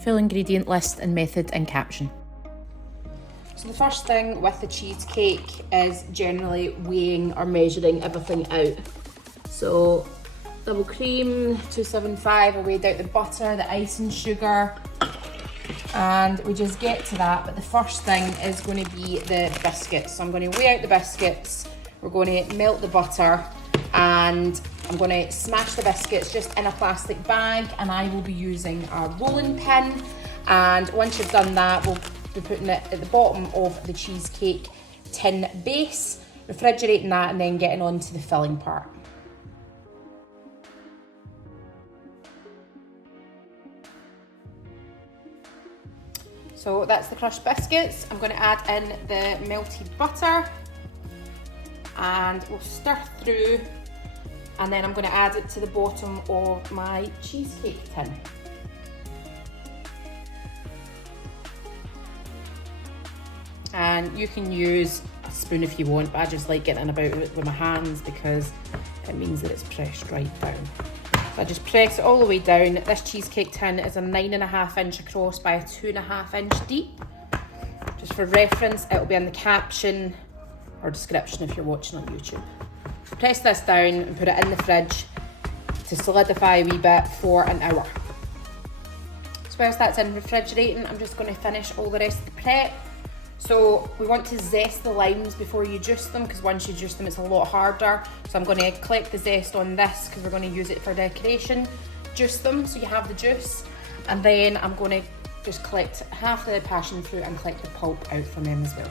Full ingredient list and method and caption. So the first thing with the cheesecake is generally weighing or measuring everything out. So double cream, 275, I weighed out the butter, the icing sugar, and we just get to that. But the first thing is going to be the biscuits. So I'm going to weigh out the biscuits, we're going to melt the butter, and I'm going to smash the biscuits just in a plastic bag, and I will be using a rolling pin. And once you've done that, we'll be putting it at the bottom of the cheesecake tin base, refrigerating that, and then getting on to the filling part. So that's the crushed biscuits. I'm going to add in the melted butter, and we'll stir through, and then I'm going to add it to the bottom of my cheesecake tin. And you can use a spoon if you want, but I just like getting about it with my hands because it means that it's pressed right down. So I just press it all the way down. This cheesecake tin is a 9.5 inch across by a 2.5 inch deep. Just for reference, it'll be in the caption or description if you're watching on YouTube. Press this down and put it in the fridge to solidify a wee bit for an hour. So whilst that's in refrigerating, I'm just going to finish all the rest of the prep. So we want to zest the limes before you juice them, because once you juice them it's a lot harder. So I'm going to collect the zest on this because we're going to use it for decoration. Juice them so you have the juice, and then I'm going to just collect half the passion fruit and collect the pulp out from them as well.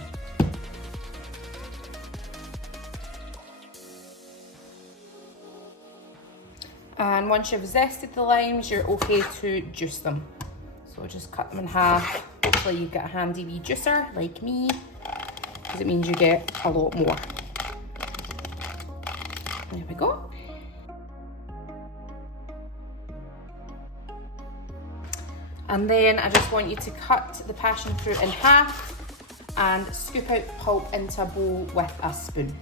And once you've zested the limes, you're okay to juice them. So just cut them in half. Hopefully you've got a handy wee juicer like me, because it means you get a lot more. There we go. And then I just want you to cut the passion fruit in half and scoop out the pulp into a bowl with a spoon.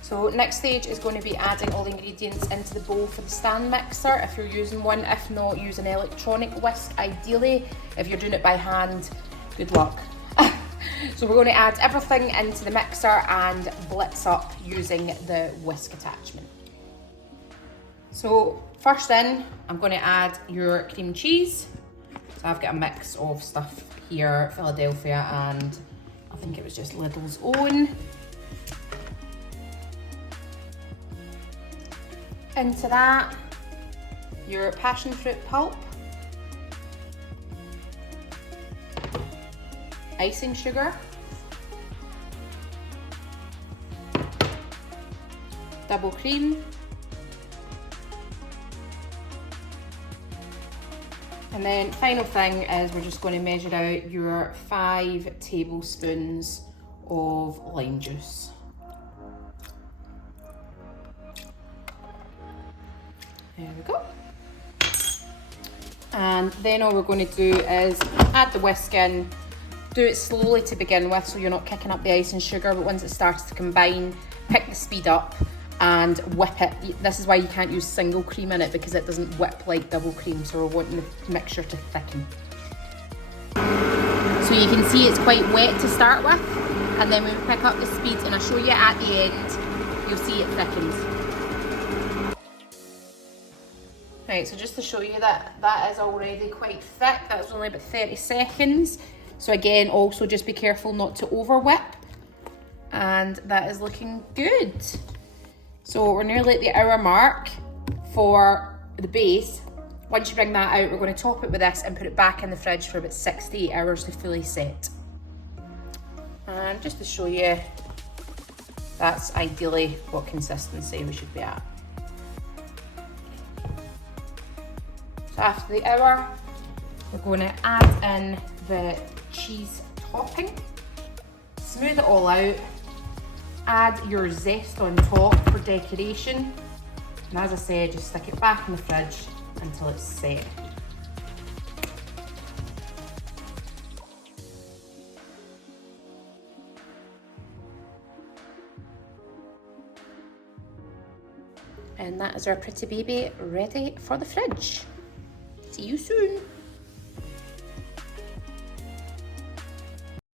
So next stage is going to be adding all the ingredients into the bowl for the stand mixer if you're using one. If not, use an electronic whisk ideally. If you're doing it by hand, good luck. So we're going to add everything into the mixer and blitz up using the whisk attachment. So first in, I'm going to add your cream cheese. So I've got a mix of stuff here, Philadelphia and I think it was just Lidl's own. Into that, your passion fruit pulp, icing sugar, double cream, and then final thing is we're just going to measure out your 5 tablespoons of lime juice. There we go. And then all we're going to do is add the whisk in. Do it slowly to begin with so you're not kicking up the ice and sugar, but once it starts to combine, pick the speed up and whip it. This is why you can't use single cream in it, because it doesn't whip like double cream, so we're wanting the mixture to thicken. So you can see it's quite wet to start with, and then when we pick up the speed, and I'll show you at the end, you'll see it thickens. Right, so just to show you that that is already quite thick, that's only about 30 seconds. So again, also just be careful not to over whip. And that is looking good. So we're nearly at the hour mark for the base. Once you bring that out, we're going to top it with this and put it back in the fridge for about 6 to 8 hours to fully set. And just to show you, that's ideally what consistency we should be at. So after the hour, we're going to add in the cheese topping, smooth it all out, add your zest on top for decoration, and as I said, just stick it back in the fridge until it's set. And that is our pretty baby ready for the fridge. See you soon.